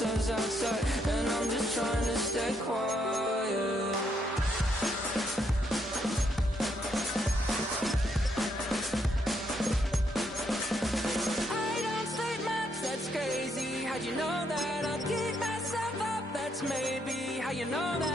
monsters outside, and I'm just trying to stay quiet. I don't sleep much, that's crazy. How'd you know that? I'll keep myself up, that's maybe how you know that.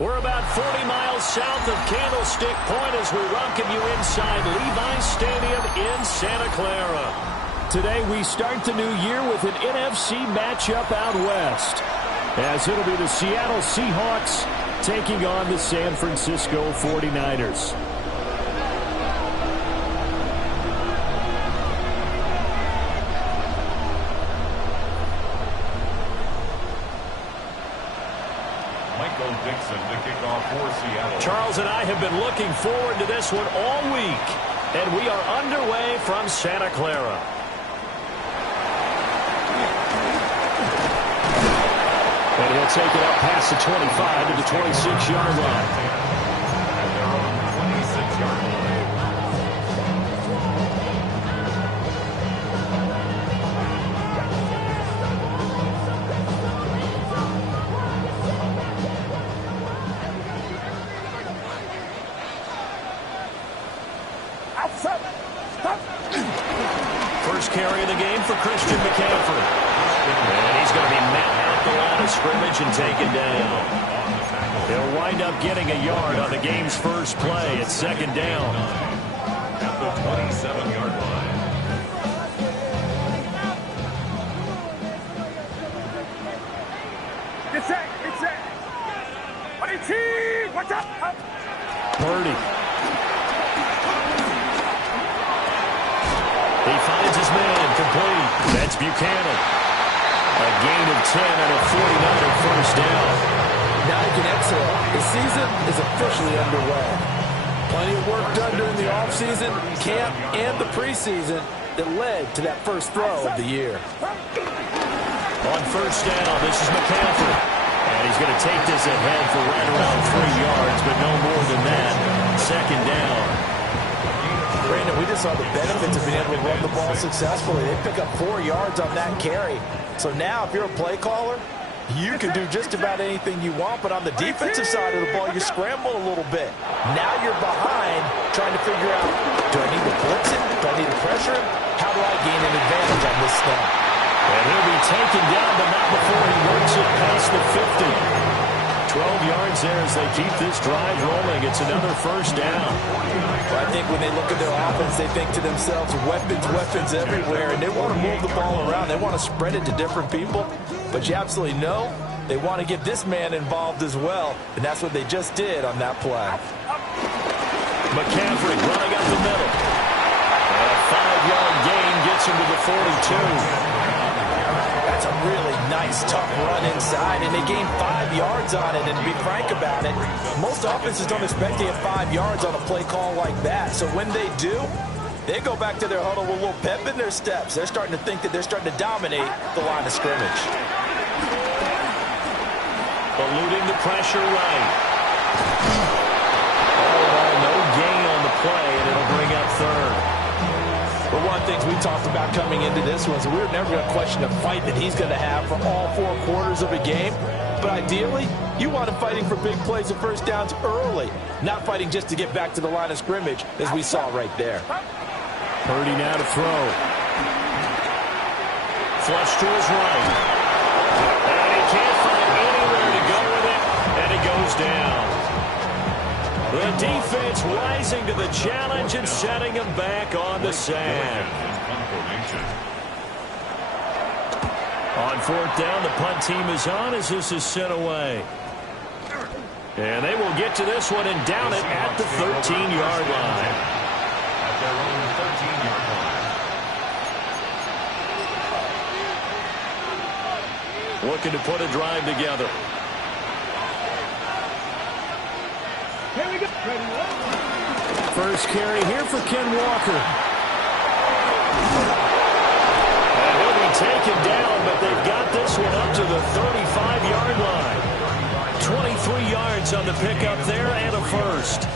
We're about 40 miles south of Candlestick Point as we welcome you inside Levi's Stadium in Santa Clara. Today we start the new year with an NFC matchup out west, as it'll be the Seattle Seahawks taking on the San Francisco 49ers. Charles and I have been looking forward to this one all week, and we are underway from Santa Clara. And he'll take it up past the 25 to the 26-yard line. And they're on the 26-yard line. First carry of the game for Christian McCaffrey. And he's going to be met at the line of scrimmage and taken down. He'll wind up getting a yard on the game's first play. It's second down. At the 27-yard line. It's it. 18, what's up? Purdy. He finds his man, complete. That's Buchanan. A gain of 10 and a 49er first down. Now you can exhale. The season is officially underway. Plenty of work done during the offseason, camp, and the preseason that led to that first throw of the year. On first down, this is McCaffrey. And he's going to take this ahead for right around 3 yards, but no more than that. Second down. Brandon, we just saw the benefits of being able to run the ball successfully. They pick up 4 yards on that carry. So now, if you're a play caller, you can do just about anything you want. But on the defensive side of the ball, you scramble a little bit. Now you're behind, trying to figure out, do I need to blitz him? Do I need to pressure him? How do I gain an advantage on this snap? And he'll be taken down, but not before he works it past the 50. 12 yards there as they keep this drive rolling. It's another first down. Well, I think when they look at their offense, they think to themselves, weapons everywhere, and they want to move the ball around. They want to spread it to different people, but you absolutely know they want to get this man involved as well, and that's what they just did on that play. McCaffrey running up the middle. And a 5-yard gain gets him to the 42. That's a really nice, tough run inside, and they gained 5 yards on it. And to be frank about it, most offenses don't expect to get 5 yards on a play call like that. So when they do, they go back to their huddle with a little pep in their steps. They're starting to think that they're starting to dominate the line of scrimmage. Eluding the pressure right. No gain on the play, and it'll bring up third. But one of the things we talked about coming into this was we were never going to question the fight that he's going to have for all 4 quarters of a game. But ideally, you want him fighting for big plays and first downs early, not fighting just to get back to the line of scrimmage, as we saw right there. Purdy now to throw. Flush to his right. And he can't find anywhere to go with it, and it goes down. The defense rising to the challenge and setting him back on the sand. On fourth down, the punt team is on as this is sent away. And they will get to this one and down it at the 13-yard line. At their own 13-yard line. Looking to put a drive together. Here we go. First carry here for Ken Walker. yards on the pickup there and a first.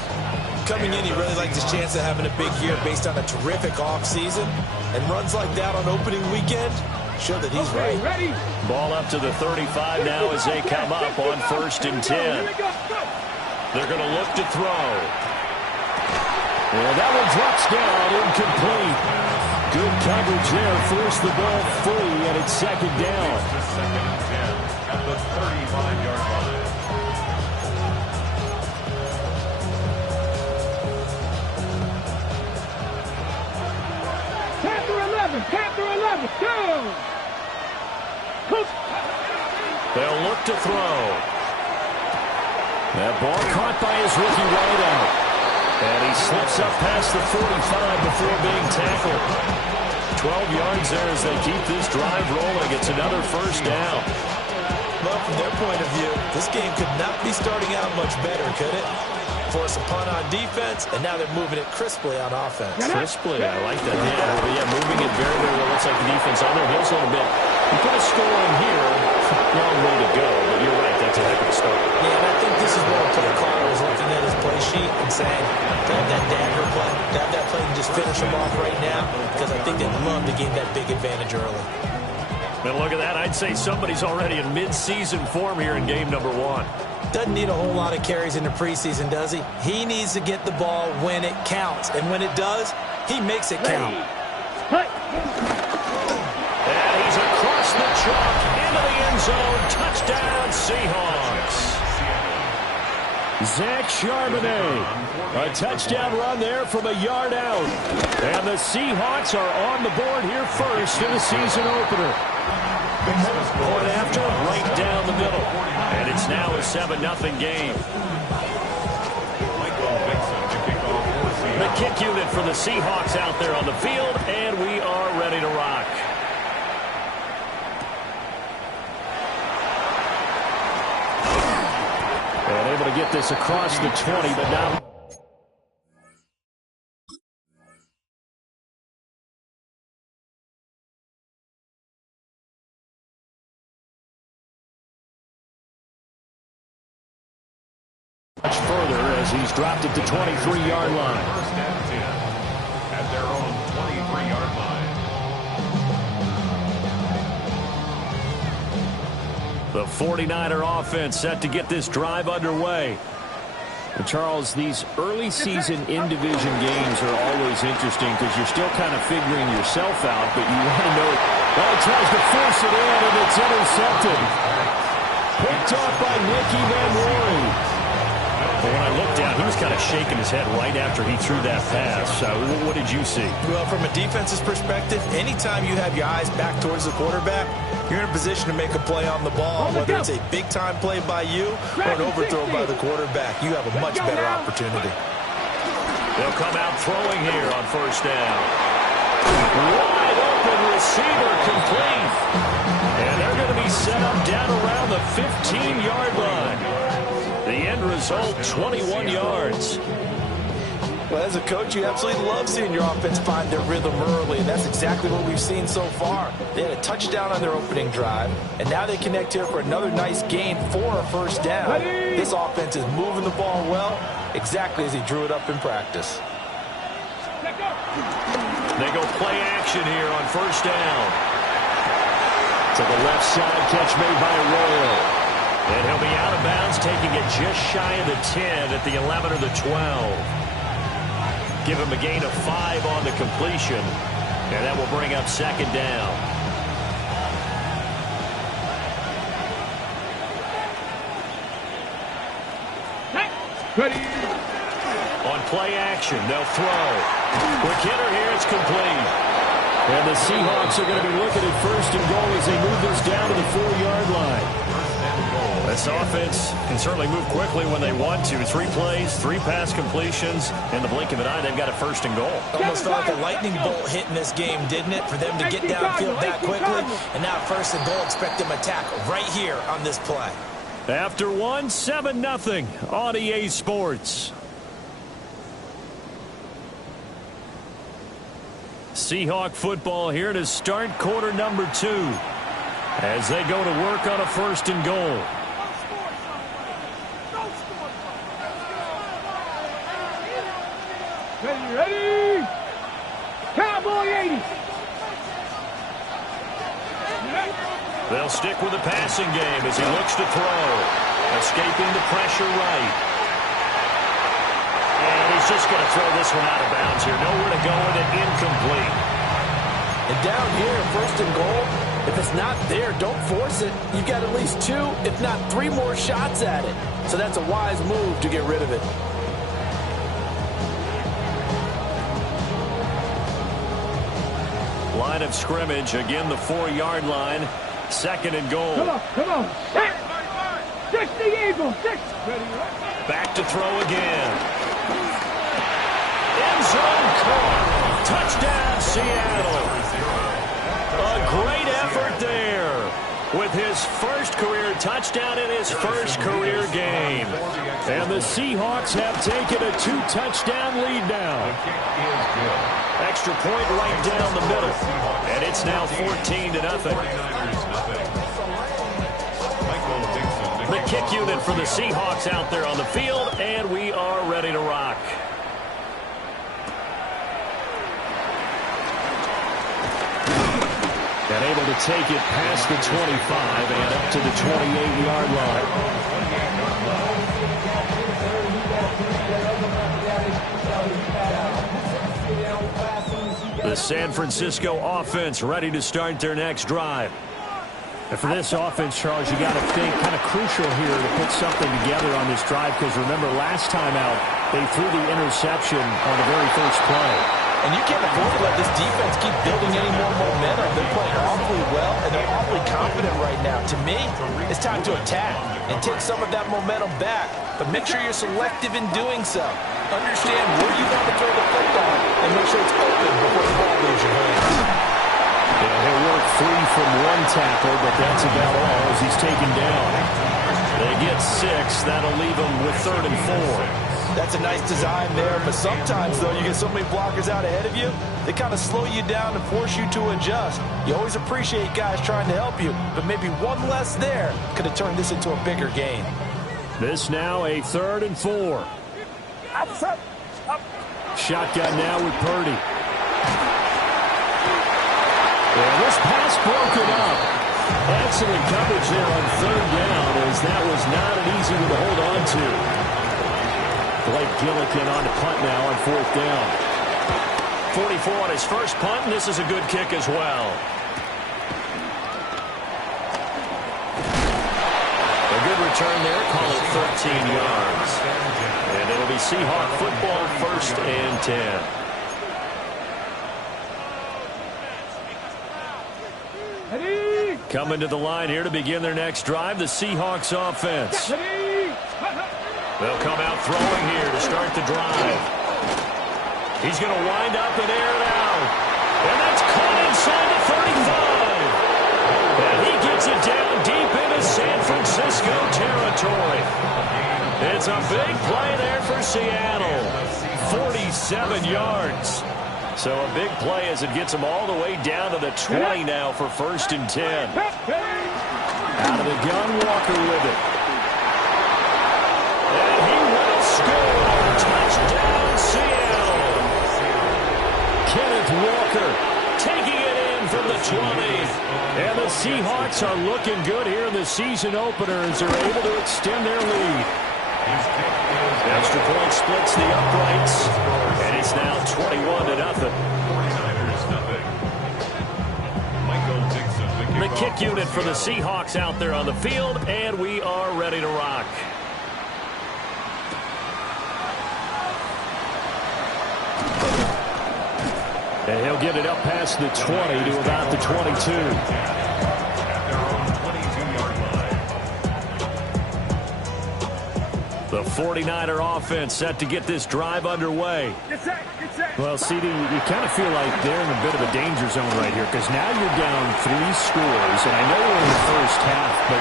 Coming in, he really liked his chance of having a big year based on a terrific offseason. And runs like that on opening weekend show that he's right. Ready? Ball up to the 35 now as they come up on 1st and 10. They're going to look to throw. And that one drops down, incomplete. Good coverage there. Forced the ball free, and it's 2nd down. It's 2nd and 10 at the 35-yard line. Panther 11, down. They'll look to throw. That ball caught by his rookie wideout. And he slips up past the 45 before being tackled. 12 yards there as they keep this drive rolling. It's another 1st down. Well, from their point of view, this game could not be starting out much better, could it? Force a punt on defense, and now they're moving it crisply on offense. Crisply, I like that. Yeah, moving it very, very well. Looks like the defense on their heels a little bit. You put a score in here, long way to go, but you're right, that's a heck of a start. Yeah, and I think this is where a play caller is looking at his play sheet and saying, to have that dagger play, to have that play and just finish him off right now, because I think they'd love to gain that big advantage early. And look at that. I'd say somebody's already in mid-season form here in game number 1. Doesn't need a whole lot of carries in the preseason, does he? He needs to get the ball when it counts. And when it does, he makes it count. And he's across the chalk into the end zone. Touchdown, Seahawks. Zach Charbonnet. A touchdown run there from a yard out. And the Seahawks are on the board here first in the season opener. Going after right down the middle. And it's now a 7-0 game. The kick unit for the Seahawks out there on the field, and we are ready to rock. And able to get this across the 20, but now... much further as he's dropped it to 23-yard line. 1st and 10 at their own 23-yard line. The 49er offense set to get this drive underway. And Charles, these early season in-division games are always interesting because you're still kind of figuring yourself out, but you want to know. Well, he tries to force it in, and it's intercepted. Picked off by Nicky Van Rory. But when I looked down, he was kind of shaking his head right after he threw that pass. What did you see? Well, from a defense's perspective, anytime you have your eyes back towards the quarterback, you're in a position to make a play on the ball. Whether it's a big-time play by you or an overthrow by the quarterback, you have a much better opportunity. They'll come out throwing here on 1st down. Wide open receiver complete. And they're going to be set up down around the 15-yard line. The end result, 21 yards. Well, as a coach, you absolutely love seeing your offense find their rhythm early, and that's exactly what we've seen so far. They had a touchdown on their opening drive, and now they connect here for another nice gain for a 1st down. This offense is moving the ball well, exactly as he drew it up in practice. They go play action here on 1st down. To the left side, catch made by Arroyo. And he'll be out of bounds, taking it just shy of the 10 at the 11 or the 12. Give him a gain of 5 on the completion. And that will bring up 2nd down. Ready. On play action, they'll throw. Quick hitter here, it's complete. And the Seahawks are going to be looking at 1st and goal as they move this down to the 4-yard line. This offense can certainly move quickly when they want to. 3 plays, 3 pass completions. In the blink of an eye, they've got a 1st and goal. Almost felt like a lightning bolt hit in this game, didn't it? For them to get downfield that quickly. And now 1st and goal, expect them to tackle right here on this play. After 1, 7-0 on EA Sports. Seahawk football here to start quarter number 2 as they go to work on a 1st and goal. boy 80. They'll stick with the passing game as he looks to throw. Escaping the pressure right. And he's just going to throw this one out of bounds here. Nowhere to go with it. Incomplete. And down here, first and goal, if it's not there, don't force it. You've got at least 2, if not 3 more shots at it. So that's a wise move to get rid of it. Line of scrimmage, again the 4-yard line. Second and goal. Come on. 60 Eagles, 6. Back to throw again. End zone caught. Touchdown, Seattle. A great effort there with his first career touchdown in his first career game. And the Seahawks have taken a 2-touchdown lead now. Extra point right down the middle. And it's now 14-0. The kick unit for the Seahawks out there on the field, and we are ready to rock. And able to take it past the 25 and up to the 28-yard line. The San Francisco offense ready to start their next drive. And for this offense, Charles, you got to think kind of crucial here to put something together on this drive, because remember last time out they threw the interception on the very first play. And you can't afford to let this defense keep building any more momentum. They're playing awfully well, and they're awfully confident right now. To me, it's time to attack and take some of that momentum back. But make sure you're selective in doing so. Understand where you want to throw the football and make sure it's open before the ball leaves your hands. Yeah, he'll work 3 from 1 tackle, but that's about all as he's taken down. They get 6. That'll leave them with 3rd and 4. That's a nice design there, but sometimes, though, you get so many blockers out ahead of you, they kind of slow you down and force you to adjust. You always appreciate guys trying to help you, but maybe one less there could have turned this into a bigger game. This now a 3rd and 4. Shotgun now with Purdy. And this pass broken up. Excellent coverage there on 3rd down, as that was not an easy one to hold on to. Blake Gillikin on to punt now on 4th down. 44 on his first punt, and this is a good kick as well. A good return there, call it 13 yards. And it'll be Seahawk football, 1st and 10. Coming to the line here to begin their next drive, the Seahawks offense. They'll come out throwing here to start the drive. He's going to wind up and air it out. And that's caught inside the 35. And he gets it down deep into San Francisco territory. It's a big play there for Seattle. 47 yards. So a big play as it gets them all the way down to the 20 now for 1st and 10. Out of the gun, Walker with it. And he will score. Touchdown, Seattle. Kenneth Walker taking it in from the 20. And the Seahawks are looking good here in the season opener as they're able to extend their lead. Extra point splits the uprights, and it's now 21-0. The kick unit for the Seahawks out there on the field, and we are ready to rock. And he'll get it up past the 20 to about the 22. The 49er offense set to get this drive underway. Well, CD, you kind of feel like they're in a bit of a danger zone right here, because now you're down 3 scores, and I know we're in the first half, but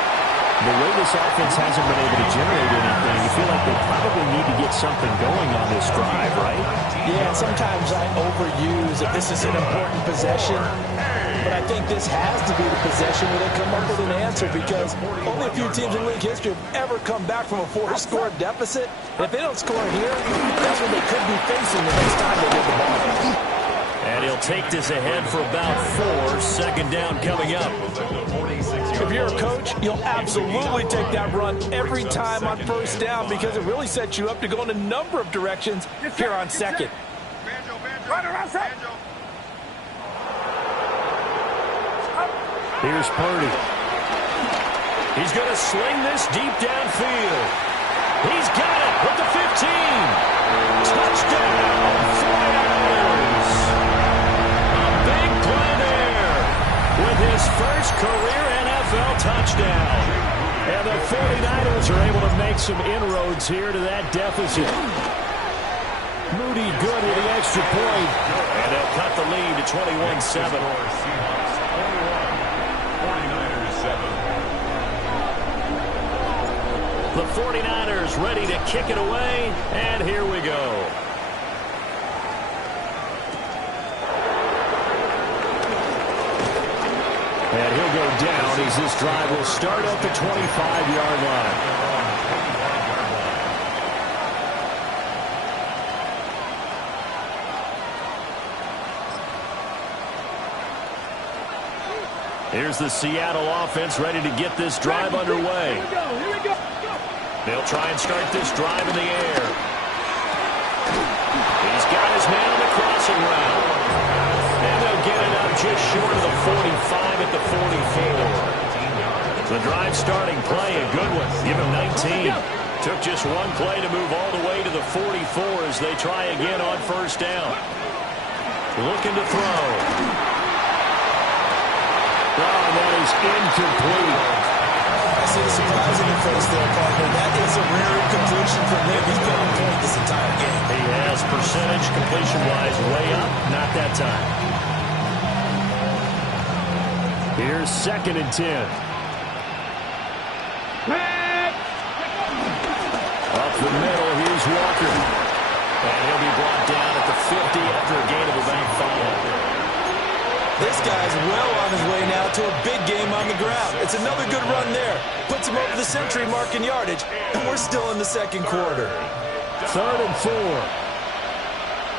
the way this offense hasn't been able to generate anything, you feel like they probably need to get something going on this drive, right? Yeah, sometimes I overuse if this is an important possession. But I think this has to be the possession where they come up with an answer, because only a few teams in league history have ever come back from a 4-score deficit. And if they don't score here, that's what they could be facing the next time they get the ball. And he'll take this ahead for about 4. Second down coming up. If you're a coach, you'll absolutely take that run every time on first down because it really sets you up to go in a number of directions here on second. Here's Purdy. He's going to sling this deep downfield. He's got it with the 15. Touchdown, 49ers. A big play there with his first career NFL touchdown. And the 49ers are able to make some inroads here to that deficit. Moody good with the extra point. And they'll cut the lead to 21-7. 49ers 7. The 49ers ready to kick it away, and here we go. And he'll go down as this drive will start at the 25-yard line. Here's the Seattle offense ready to get this drive underway. Here we go. They'll try and start this drive in the air. He's got his man on the crossing route. And they'll get it up just short of the 45 at the 44. The drive starting play, a good one. Give him 19. Took just one play to move all the way to the 44 as they try again on first down. Looking to throw. Oh, that is incomplete. I see the surprise in your face there, partner. That is a rare incompletion from him. He's been on point this entire game. He has percentage completion-wise way up. Not that time. Here's 2nd and 10. Up the middle, here's Walker. And he'll be brought down at the 50 after a gain of about 5. This guy's well on his way now to a big game on the ground. It's another good run there. Puts him over the century mark in yardage, and we're still in the second quarter. 3rd and 4.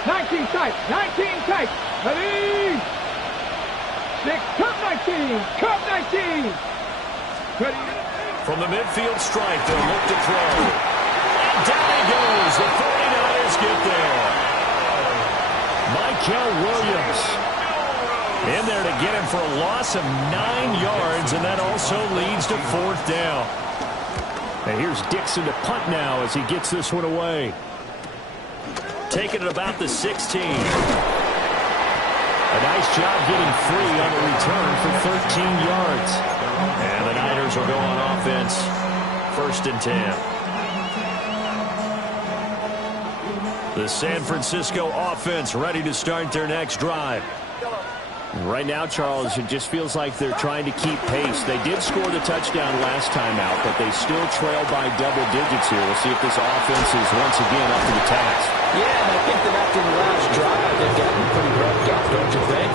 19 tight. 19 tight. Ready. 6. Cup 19. Cup 19. Ready. From the midfield stripe, they'll look to throw. And down he goes. The 49ers get there. Michael Williams in there to get him for a loss of 9 yards, and that also leads to 4th down. And here's Dixon to punt now as he gets this one away. Taking it about the 16. A nice job getting free on the return for 13 yards. And the Niners will go on offense, 1st and 10. The San Francisco offense ready to start their next drive. Right now, Charles, it just feels like they're trying to keep pace. They did score the touchdown last time out, but they still trail by double digits here. We'll see if this offense is once again up to the task. Yeah, and I think that after the last drive, they've gotten pretty revved up, don't you think?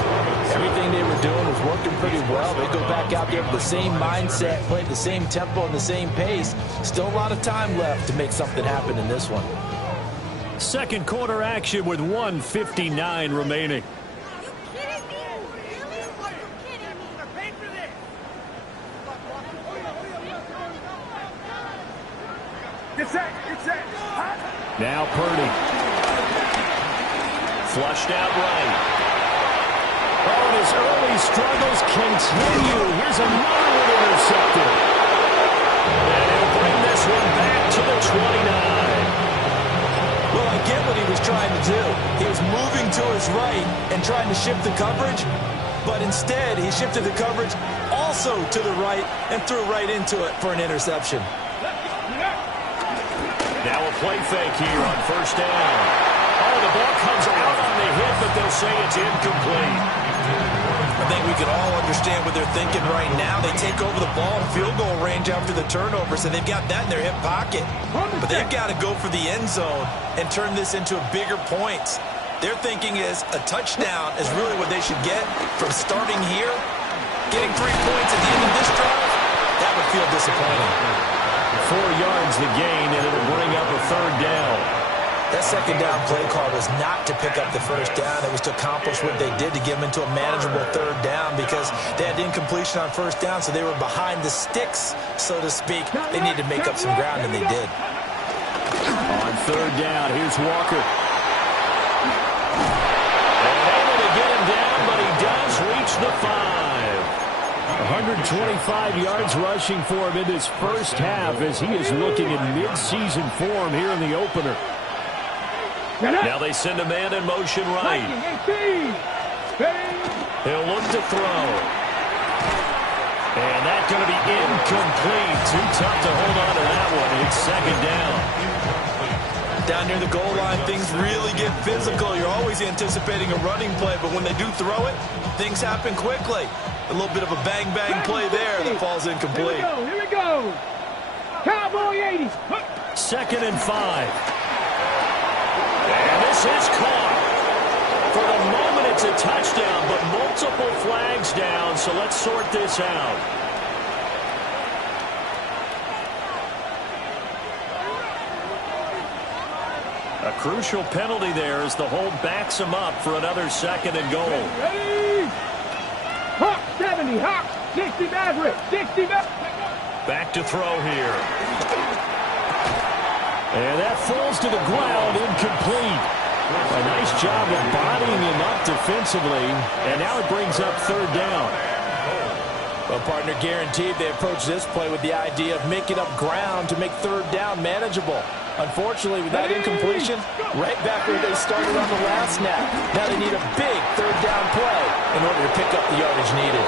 Everything they were doing was working pretty well. They go back out there with the same mindset, play the same tempo and the same pace. Still a lot of time left to make something happen in this one. Second quarter action with 1:59 remaining. Now Purdy. Flushed out right. Oh, and his early struggles continue. Here's another one intercepted. And he'll bring this one back to the 29. Well, I get what he was trying to do. He was moving to his right and trying to shift the coverage, but instead he shifted the coverage also to the right and threw right into it for an interception. Now a play fake here on first down. Oh, the ball comes out on the hit, but they'll say it's incomplete. I think we can all understand what they're thinking right now. They take over the ball in field goal range after the turnover, so they've got that in their hip pocket. But they've got to go for the end zone and turn this into a bigger points. Their thinking is a touchdown is really what they should get from starting here. Getting 3 points at the end of this drive, that would feel disappointing. 4 yards the gain, and it'll bring up a 3rd down. That second down play call was not to pick up the first down. It was to accomplish what they did to get them into a manageable third down because they had incompletion on first down, so they were behind the sticks, so to speak. They needed to make up some ground, and they did. On third down, here's Walker. And able to get him down, but he does reach the 5. 125 yards rushing for him in this first half as he is looking in mid-season form here in the opener. Now they send a man in motion right. He'll look to throw. And that's going to be incomplete. Too tough to hold on to that one. It's second down. Down near the goal line, things really get physical. You're always anticipating a running play, but when they do throw it, things happen quickly. A little bit of a bang-bang play there that falls incomplete. Here we go. Cowboy 80. Second and 5. And this is caught. For the moment, it's a touchdown, but multiple flags down, so let's sort this out. A crucial penalty there as the hold backs him up for another second and goal. Ready? Hawk 70, Hawk 60 Maverick, 60 Maverick. Back to throw here. And that falls to the ground, incomplete. A nice job of bodying him up defensively, and now it brings up third down. Well, partner, guaranteed they approach this play with the idea of making up ground to make third down manageable. Unfortunately, with that incompletion, right back where they started on the last snap. Now they need a big third down play in order to pick up the yardage needed.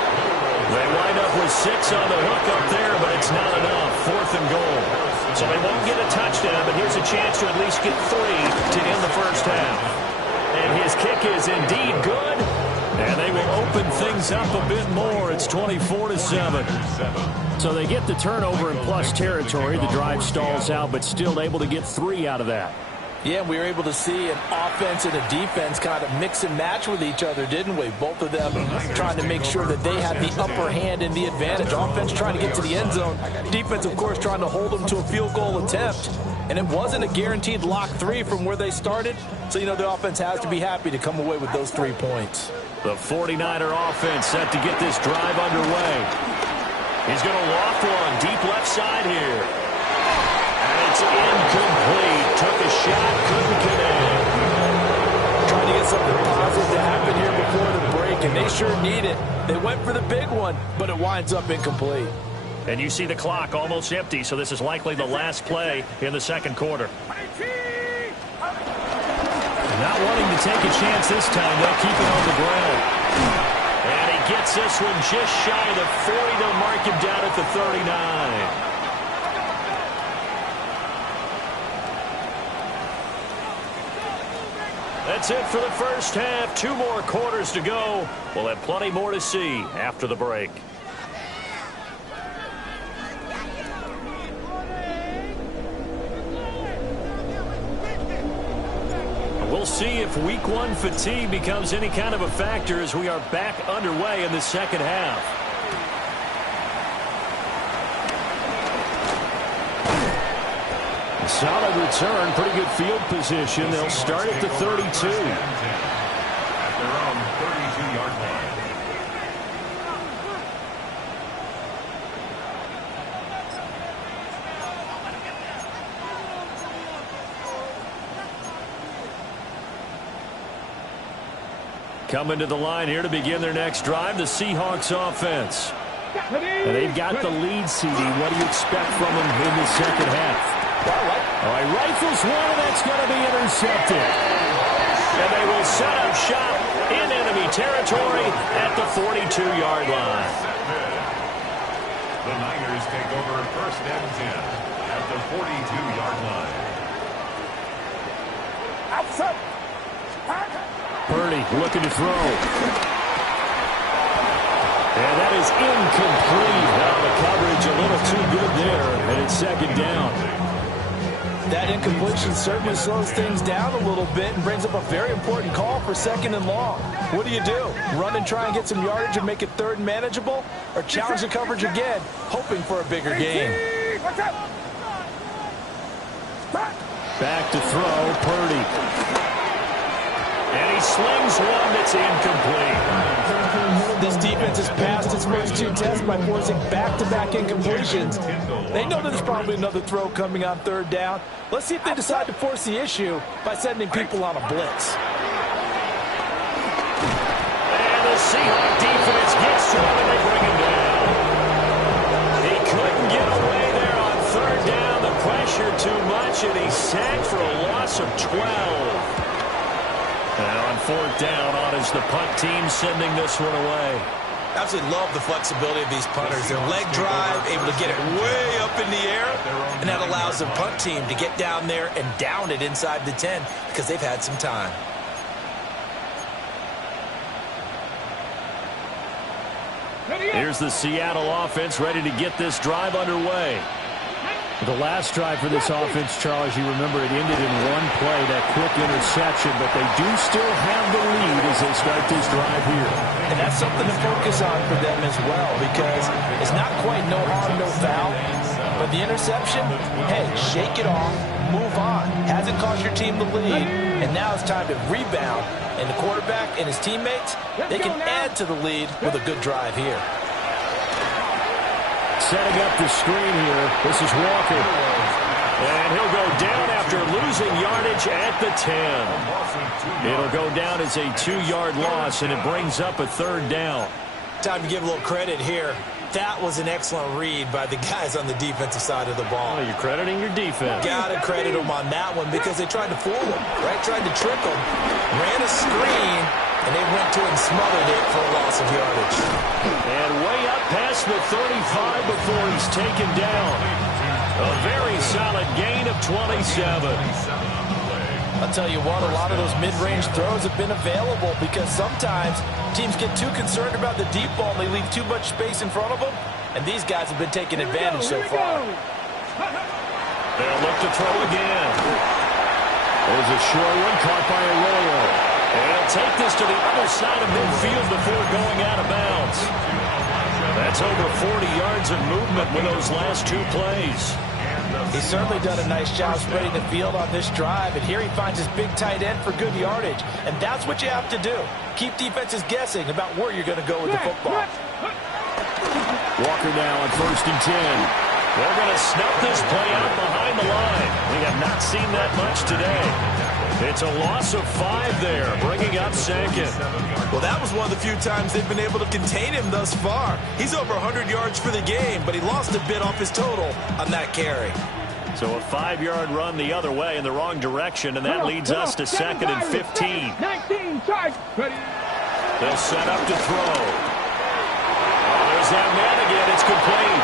They wind up with 6 on the hook up there, but it's not enough. Fourth and goal. So they won't get a touchdown, but here's a chance to at least get 3 to end the first half. And his kick is indeed good. And they will open things up a bit more. It's 24-7. So they get the turnover in plus territory. The drive stalls out, but still able to get 3 out of that. Yeah, we were able to see an offense and a defense kind of mix and match with each other, didn't we? Both of them trying to make sure that they had the upper hand and the advantage. Offense trying to get to the end zone. Defense, of course, trying to hold them to a field goal attempt. And it wasn't a guaranteed lock 3 from where they started. So, you know, the offense has to be happy to come away with those 3 points. The 49er offense set to get this drive underway. He's going to loft one deep left side here. And it's incomplete. Took a shot, couldn't connect. Trying to get something positive to happen here before the break, and they sure need it. They went for the big one, but it winds up incomplete. And you see the clock almost empty, so this is likely the last play in the second quarter. Not wanting to take a chance this time, they'll keep it on the ground. And he gets this one just shy of the 40. They'll mark him down at the 39. That's it for the first half. 2 more quarters to go. We'll have plenty more to see after the break. We'll see if week 1 fatigue becomes any kind of a factor as we are back underway in the second half. A solid return, pretty good field position. They'll start at the 32. At their own 32-yard line. Coming to the line here to begin their next drive, the Seahawks offense. And they've got the lead, CD. What do you expect from them in the second half? All right, rifles one, and that's going to be intercepted. And they will set up shop in enemy territory at the 42-yard line. The Niners take over first and 10 at the 42-yard line. Outside. Purdy looking to throw. And that is incomplete. Now the coverage a little too good there, and it's second down. That incompletion certainly slows things down a little bit and brings up a very important call for second and long. What do? Run and try and get some yardage and make it third and manageable? Or challenge the coverage again, hoping for a bigger gain? Back to throw, Purdy. And he slings one that's incomplete. This defense has passed its first 2 tests by forcing back-to-back incompletions. They know there's probably another throw coming on 3rd down. Let's see if they decide to force the issue by sending people on a blitz. And the Seahawks defense gets to him and they bring him down. He couldn't get away there on 3rd down. The pressure too much, and he's sacked for a loss of 12. And on 4th down, on is the punt team sending this one away. Absolutely love the flexibility of these punters. Their leg drive, able to get it way up in the air, and that allows the punt team to get down there and down it inside the 10 because they've had some time. Here's the Seattle offense ready to get this drive underway. The last drive for this offense, Charles, you remember it ended in one play, that quick interception, but they do still have the lead as they start this drive here. And that's something to focus on for them as well, because it's not quite no harm, no foul. But the interception, hey, shake it off, move on. Hasn't cost your team the lead, and now it's time to rebound. And the quarterback and his teammates, they can add to the lead with a good drive here. Setting up the screen here. This is Walker. And he'll go down after losing yardage at the 10. It'll go down as a 2-yard loss, and it brings up a 3rd down. Time to give a little credit here. That was an excellent read by the guys on the defensive side of the ball. Oh, you're crediting your defense. Got to credit them on that one because they tried to fool him, right? Tried to trick him. Ran a screen, and they went to it and smothered it for a loss of yardage. And way up past the 35 before he's taken down. A very solid gain of 27. I'll tell you what, a lot of those mid-range throws have been available because sometimes teams get too concerned about the deep ball and they leave too much space in front of them, and these guys have been taking advantage so far. They'll look to throw again. There's a short one caught by Arroyo. And he'll take this to the other side of midfield before going out of bounds. That's over 40 yards of movement with those last 2 plays. He's certainly done a nice job spreading the field on this drive, and here he finds his big tight end for good yardage. And that's what you have to do. Keep defenses guessing about where you're going to go with the football. Walker now on 1st and 10. They're going to snuff this play out behind the line. We have not seen that much today. It's a loss of 5 there, bringing up 2nd. Well, that was one of the few times they've been able to contain him thus far. He's over 100 yards for the game, but he lost a bit off his total on that carry. So a 5-yard run the other way in the wrong direction, and that leads us to 2nd and 15. 19, charge, ready. They'll set up to throw. Oh, there's that man again. It's complete.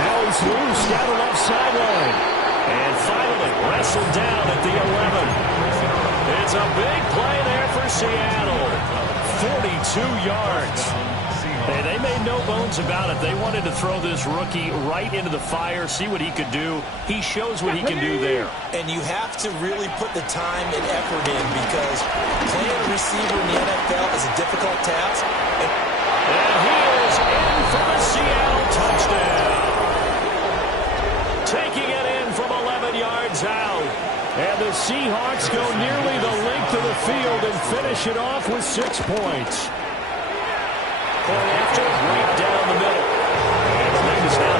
Now he's loose down the left sideline. And finally wrestled down at the 11. It's a big play there for Seattle. 42 yards. Hey, they made no bones about it. They wanted to throw this rookie right into the fire, see what he could do. He shows what he can do there. And you have to really put the time and effort in because playing a receiver in the NFL is a difficult task. And he is in for the Seattle touchdown. Taking it in from 11 yards out. And the Seahawks go nearly the length of the field and finish it off with 6 points. Point after, right down the middle. And the lead is now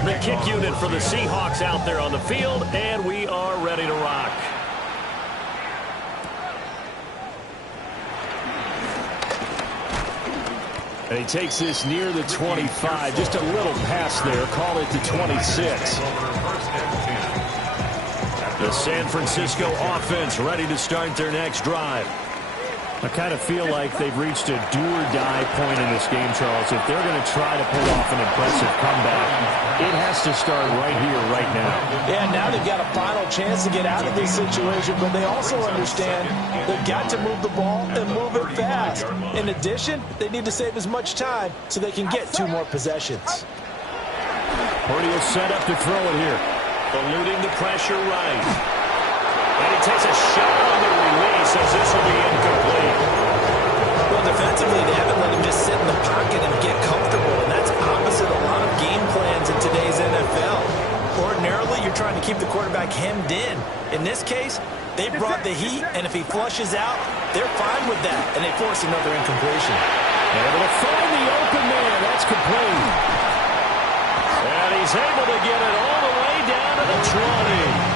24. The kick unit for the Seahawks out there on the field, and we are ready to rock. And he takes this near the 25. Just a little pass there. Call it the 26. The San Francisco offense ready to start their next drive. I kind of feel like they've reached a do-or-die point in this game, Charles. If they're going to try to pull off an impressive comeback, it has to start right here, right now. Yeah, now they've got a final chance to get out of this situation, but they also understand they've got to move the ball and move it fast. In addition, they need to save as much time so they can get 2 more possessions. Purdy will set up to throw it here. Eluding the pressure right. And he takes a shot on the release as this will be incomplete. Well, defensively, they haven't let him just sit in the pocket and get comfortable, and that's keep the quarterback hemmed in. In this case, they brought the heat, and if he flushes out, they're fine with that, and they force another incompletion. Able to find the open man. That's complete. And he's able to get it all the way down to the 20.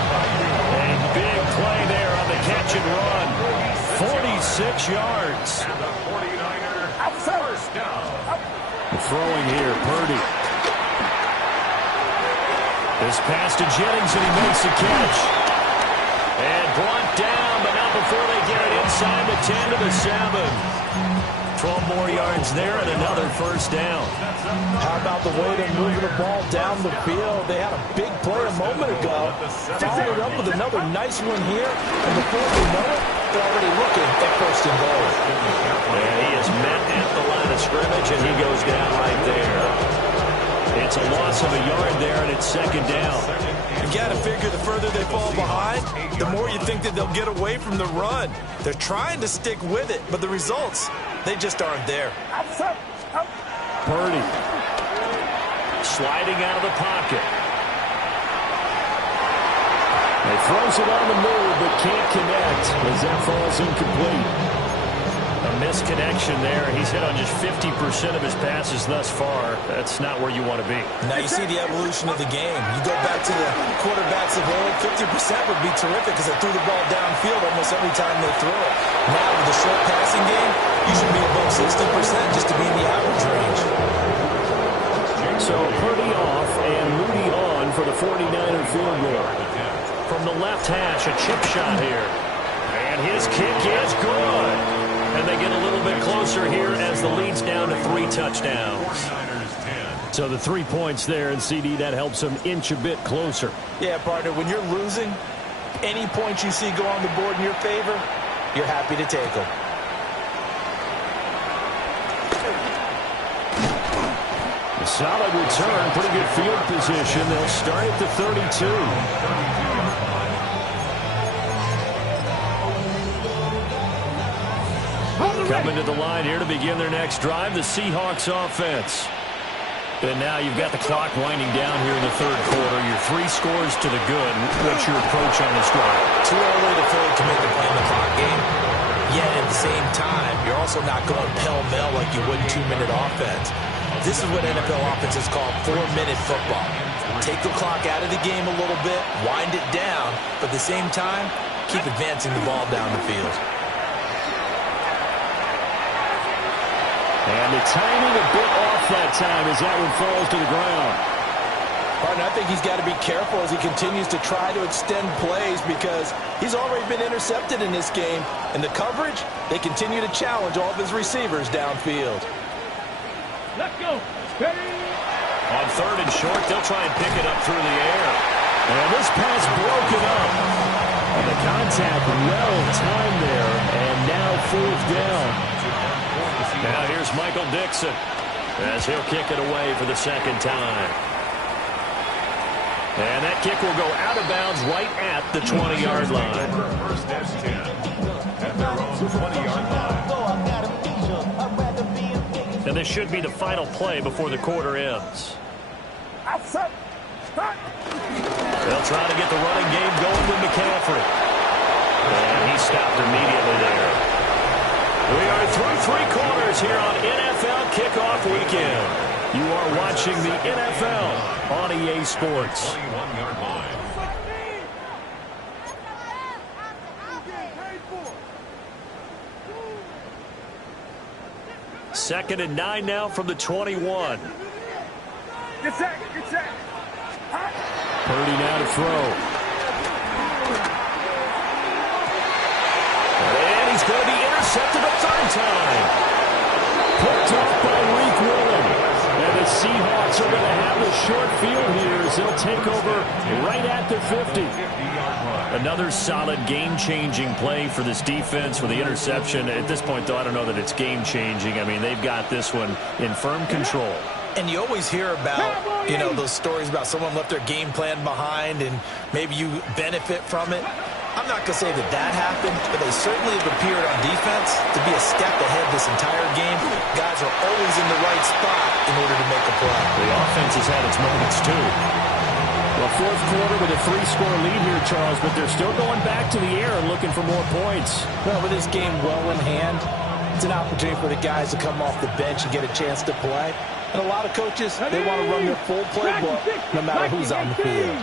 A big play there on the catch and run. 46 yards. And the 49er first down. Throwing here, Purdy. This pass to Jennings, and he makes the catch. And brought down, but not before they get it inside the 10 to the 7. 12 more yards there and another first down. How about the way they're moving the ball down the field? They had a big play a moment ago. Followed up with another nice one here. And before they know it, they're already looking at first and goal. And he is met at the line of scrimmage, and he goes down right there. It's a loss of a yard there, and it's second down. You got to figure the further they fall behind, the more you think that they'll get away from the run. They're trying to stick with it, but the results, they just aren't there. Purdy sliding out of the pocket. He throws it on the move, but can't connect as that falls incomplete. A misconnection there. He's hit on just 50% of his passes thus far. That's not where you want to be. Now you see the evolution of the game. You go back to the quarterbacks of old, 50% would be terrific because they threw the ball downfield almost every time they threw it. Now with the short passing game, you should be above 60% just to be in the average range. So Purdy off and Moody on for the 49er field goal. From the left hash, a chip shot here. And his kick is good. And they get a little bit closer here as the lead's down to 3 touchdowns. So the 3 points there, and CD, that helps them inch a bit closer. Yeah, partner, when you're losing, any points you see go on the board in your favor, you're happy to take them. A solid return, pretty good field position. They'll start at the 32. Coming to the line here to begin their next drive, the Seahawks offense. And now you've got the clock winding down here in the third quarter. Your 3 scores to the good. What's your approach on this drive? Too early to fully commit to playing the clock game. Yet at the same time, you're also not going pell-mell like you would 2-minute offense. This is what NFL offenses call 4-minute football. Take the clock out of the game a little bit, wind it down, but at the same time, keep advancing the ball down the field. And the timing a bit off that time as that one falls to the ground. Partner, I think he's got to be careful as he continues to try to extend plays because he's already been intercepted in this game. And the coverage, they continue to challenge all of his receivers downfield. Let's go. Ready? On third and short, they'll try and pick it up through the air. And this pass broken up. And the contact well timed there. And now fourth down. Now here's Michael Dixon as he'll kick it away for the second time. And that kick will go out of bounds right at the 20-yard line. First and 10 at their own 20-yard line. And this should be the final play before the quarter ends. They'll try to get the running game going with McCaffrey. And he stopped immediately there. We are through 3 quarters here on NFL Kickoff Weekend. You are watching the NFL on EA Sports. 21-yard line. Second and 9 now from the 21. Good sack. Purdy now to throw. And he's going to be intercepted a third time. Picked off by Reek Willen. And the Seahawks are going to have the short field here as they'll take over right at the 50. Another solid game-changing play for this defense for the interception. At this point, though, I don't know that it's game-changing. I mean, they've got this one in firm control. And you always hear about, those stories about someone left their game plan behind and maybe you benefit from it. I'm not going to say that happened, but they certainly have appeared on defense to be a step ahead this entire game. Guys are always in the right spot in order to make a play. The offense has had its moments, too. Well, fourth quarter with a 3-score lead here, Charles, but they're still going back to the air and looking for more points. Well, with this game well in hand, it's an opportunity for the guys to come off the bench and get a chance to play. And a lot of coaches, they want to run their full playbook no matter who's on the field.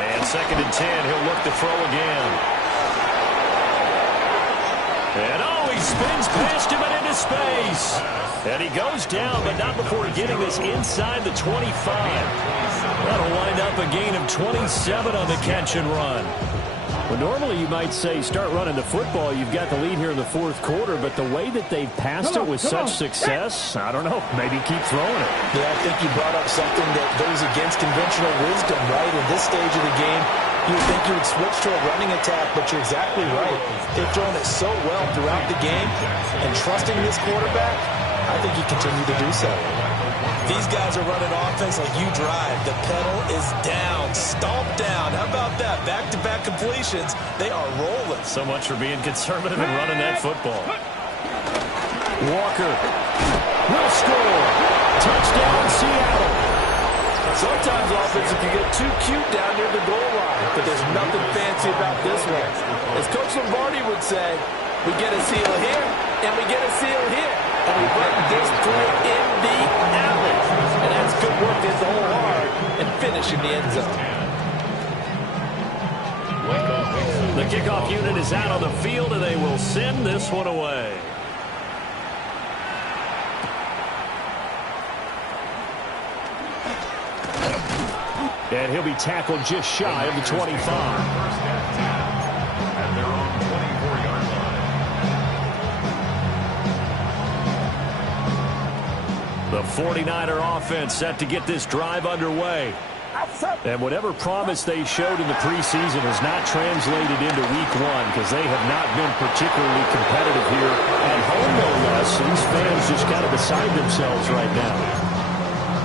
And 2nd and 10, he'll look to throw again. And he spins past him and into space. And he goes down, but not before getting this inside the 25. That'll wind up a gain of 27 on the catch and run. Well, normally you might say start running the football. You've got the lead here in the fourth quarter, but the way that they've passed it with such success, I don't know, maybe keep throwing it. Yeah, I think you brought up something that goes against conventional wisdom, right? In this stage of the game, you would think you would switch to a running attack, but you're exactly right. They've thrown it so well throughout the game, and trusting this quarterback, I think you continue to do so. These guys are running offense like you drive. The pedal is down, stomp down. How about that? Back-to-back completions. They are rolling. So much for being conservative and running that football. Walker will score. Touchdown, Seattle. Sometimes offense can get too cute down near the goal line, but there's nothing fancy about this one. As Coach Lombardi would say, we get a seal here, and we get a seal here. And we put this play in the alley. And that's good work to hit the hole hard and finish in the end zone. The kickoff unit is out on the field, and they will send this one away. And he'll be tackled just shy of the 25. At their own 24-yard line. The 49er offense set to get this drive underway. And whatever promise they showed in the preseason has not translated into week one because they have not been particularly competitive here at home, no less. These fans just kind of beside themselves right now.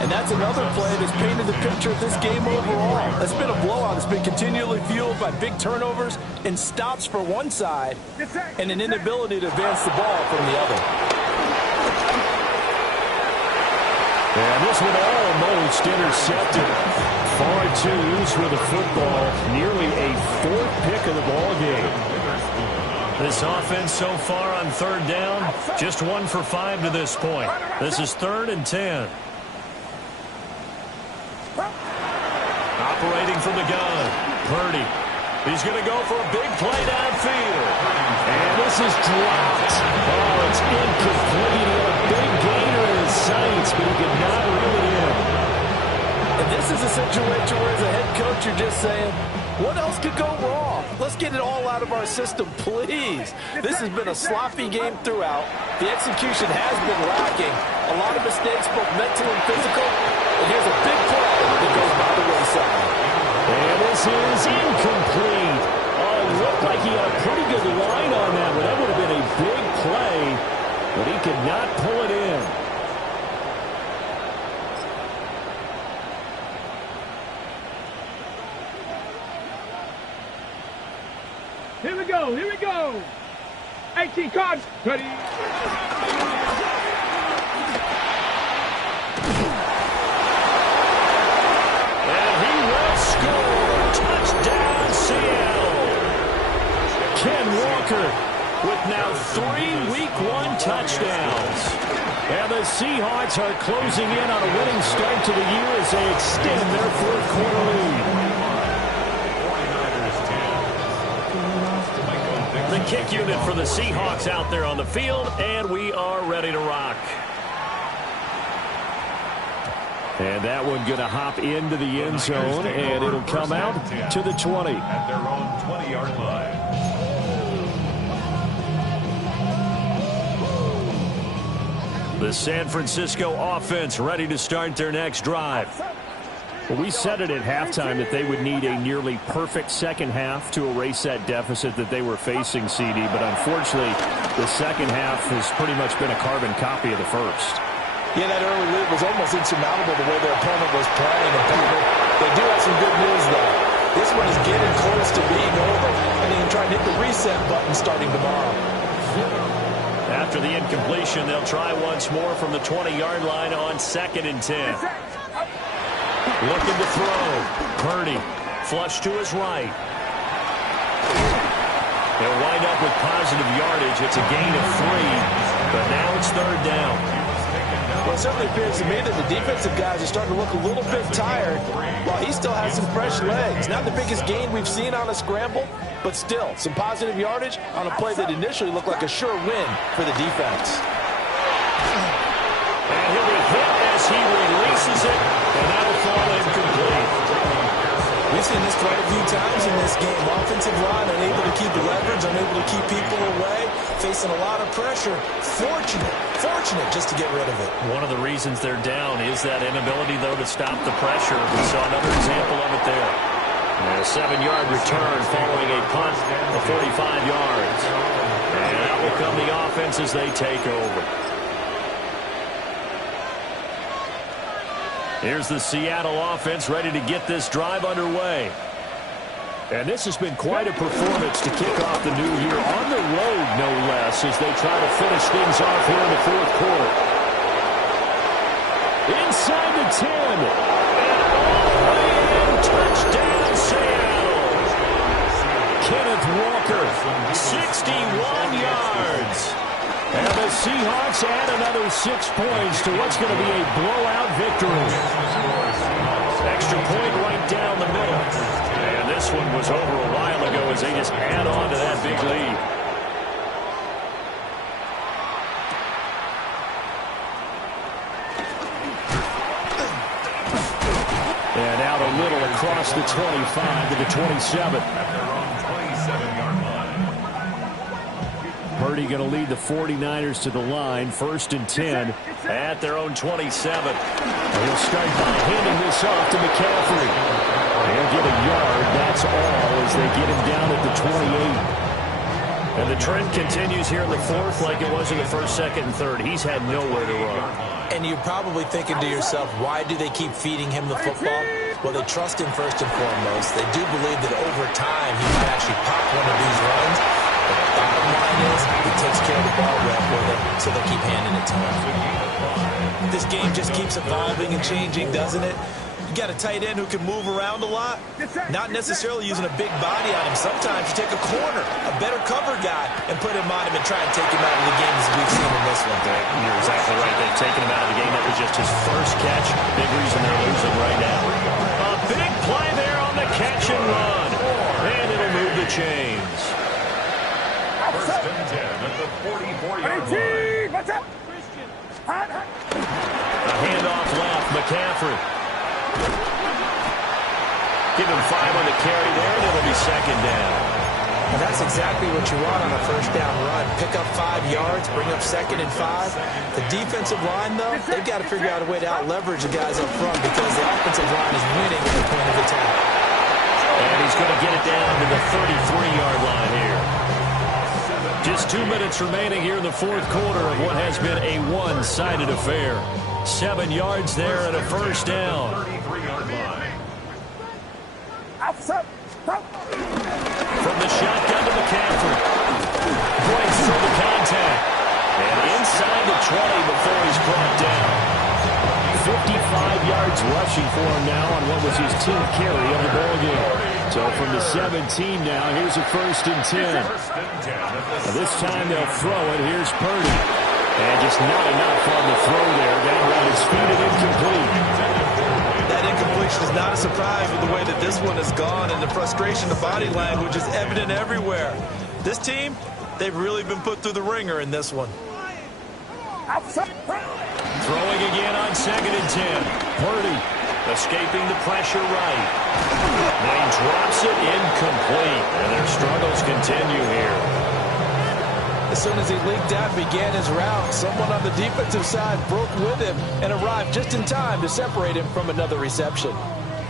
And that's another play that's painted the picture of this game overall. It's been a blowout. It's been continually fueled by big turnovers and stops for one side and an inability to advance the ball from the other. And this one almost intercepted. Far too loose with the football. Nearly a 4th pick of the ball game. This offense so far on 3rd down, just 1 for 5 to this point. This is 3rd and 10. Operating from the gun, Purdy. He's going to go for a big play downfield. And this is dropped. Oh, it's incomplete. He had a big gainer in his sights, but he could not reel it in. And this is a situation where as a head coach you're just saying, what else could go wrong? Let's get it all out of our system, please. This has been a sloppy game throughout. The execution has been lacking. A lot of mistakes, both mental and physical. And here's a big play that goes by the wayside. And this is incomplete. Oh, it looked like he had a pretty good line on that one. That would have been a big play, but he could not pull it in. Here we go, here we go. 18 cards, ready. And he will score. Touchdown, Seattle. Ken Walker with now 3 Week 1 touchdowns. And the Seahawks are closing in on a winning start to the year as they extend their 4th quarter lead. The kick unit for the Seahawks out there on the field, and we are ready to rock. And that one going to hop into the end zone, and it'll come out to the 20. At their own 20-yard line. The San Francisco offense ready to start their next drive. Well, we said it at halftime that they would need a nearly perfect second half to erase that deficit that they were facing, CD. But unfortunately, the second half has pretty much been a carbon copy of the first. Yeah, that early lead was almost insurmountable the way their opponent was playing. They do have some good news, though. This one is getting close to being over, and they can try and hit the reset button starting tomorrow. After the incompletion, they'll try once more from the 20-yard line on 2nd and 10. Looking to throw. Purdy, flush to his right. They'll wind up with positive yardage. It's a gain of 3, but now it's third down. Well, it certainly appears to me that the defensive guys are starting to look a little bit tired while he still has some fresh legs. Not the biggest gain we've seen on a scramble, but still some positive yardage on a play that initially looked like a sure win for the defense. And he'll be hit as he releases it, and that'll fall incomplete. We've seen this quite a few times in this game. Offensive line unable to keep leverage, unable to keep people away, facing a lot of pressure. Fortunate just to get rid of it. One of the reasons they're down is that inability, though, to stop the pressure. We saw another example of it there. And a 7-yard return following a punt of 45 yards. And out will come the offense as they take over. Here's the Seattle offense ready to get this drive underway. And this has been quite a performance to kick off the new year on the road, no less, as they try to finish things off here in the fourth quarter. Inside the 10. And all the way in. Touchdown, Seattle. Kenneth Walker, 61 yards. And the Seahawks add another 6 points to what's going to be a blowout victory. Extra point right down the middle. And this one was over a while ago as they just add on to that big lead. And out a little across the 25 to the 27. At their own 27-yard line. Purdy going to lead the 49ers to the line. 1st and 10 at their own 27. He'll start by handing this off to McCaffrey. They'll get a yard, that's all, as they get him down at the 28. And the trend continues here in the fourth like it was in the first, second, and third. He's had nowhere to run. And you're probably thinking to yourself, why do they keep feeding him the football? Well, they trust him first and foremost. They do believe that over time he might actually pop one of these runs. But the bottom line is he takes care of the ball well for them, so they keep handing it to him. This game just keeps evolving and changing, doesn't it? You got a tight end who can move around a lot, not necessarily using a big body on him. Sometimes you take a corner, a better cover guy, and put him on him and try and take him out of the game as we've seen in this one. You're exactly right. They've taken him out of the game. That was just his first catch. Big reason they're losing right now. A big play there on the catch and run. And it'll move the chains. 1st and 10 at the 44-yard line. A handoff left. McCaffrey. Give him 5 on the carry there, and it'll be 2nd down. And that's exactly what you want on a first down run. Pick up 5 yards, bring up 2nd and 5. The defensive line, though, they've got to figure out a way to out-leverage the guys up front because the offensive line is winning at the point of attack. And he's going to get it down to the 33-yard line here. Just 2 minutes remaining here in the fourth quarter of what has been a one-sided affair. 7 yards there and a first down. 33-yard line. From the shotgun to McCaffrey. Breaks through the contact. And inside the 20 before he's brought down. 55 yards rushing for him now on what was his 10th carry of the ballgame. So from the 17 now, here's a 1st and 10. This time they'll throw it. Here's Purdy. And just not enough on the throw there. Down around his feet and incomplete. That incompletion is not a surprise with the way that this one has gone, and the frustration, the body language is evident everywhere. This team, they've really been put through the ringer in this one. Throwing again on 2nd and 10. Purdy escaping the pressure right. Now he drops it incomplete. And their struggles continue here. As soon as he leaked out and began his route, someone on the defensive side broke with him and arrived just in time to separate him from another reception.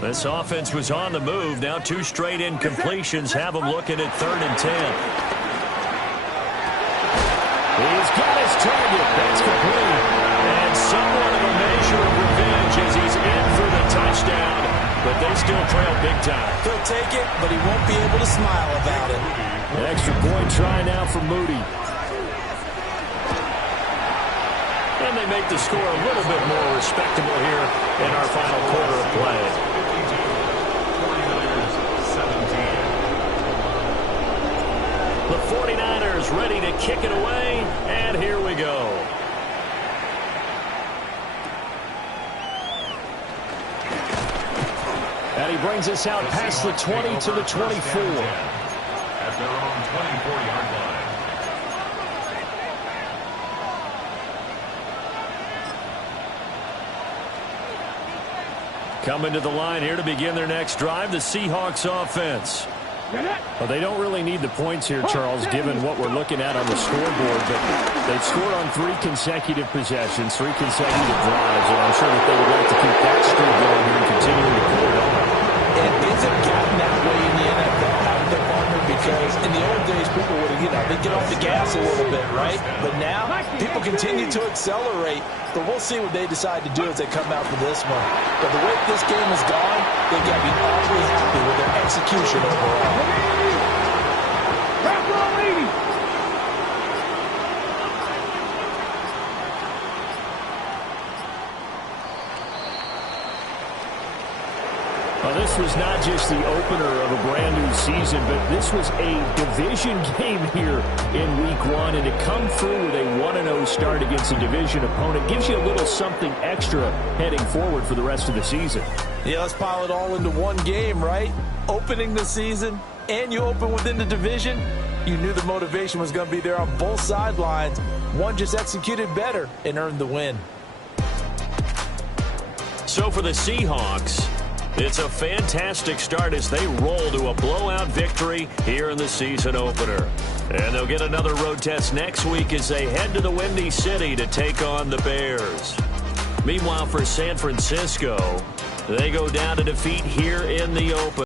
This offense was on the move. Now 2 straight incompletions have them looking at 3rd and 10. He's got his target. That's complete. And somewhat of a measure of revenge as he's in for the touchdown. But they still trail big time. He'll take it, but he won't be able to smile about it. An extra point try now for Moody. And they certainly make the score a little bit more respectable here in our final quarter of play. 49ers 17. The 49ers ready to kick it away, and here we go. And he brings us out past the 20 to the 24. At their own 24-yard line. Coming to the line here to begin their next drive, the Seahawks offense. Well, they don't really need the points here, Charles, given what we're looking at on the scoreboard. But they've scored on 3 consecutive possessions, 3 consecutive drives, and I'm sure that they would like to keep that streak going here and continuing to pull it on. And it's gotten that way in the NFL, haven't they, partner? Because in the old days, people would, they'd get off the gas a little bit, right? But now, people continue to accelerate. But we'll see what they decide to do as they come out for this one. But the way this game has gone, they've got to be awfully happy with their execution overall. Well, this was not just the opener of a brand-new season, but this was a division game here in Week 1. And to come through with a 1-0 start against a division opponent gives you a little something extra heading forward for the rest of the season. Yeah, let's pile it all into one game, right? Opening the season, and you open within the division. You knew the motivation was going to be there on both sidelines. One just executed better and earned the win. So for the Seahawks, it's a fantastic start as they roll to a blowout victory here in the season opener. And they'll get another road test next week as they head to the Windy City to take on the Bears. Meanwhile, for San Francisco, they go down to defeat here in the open.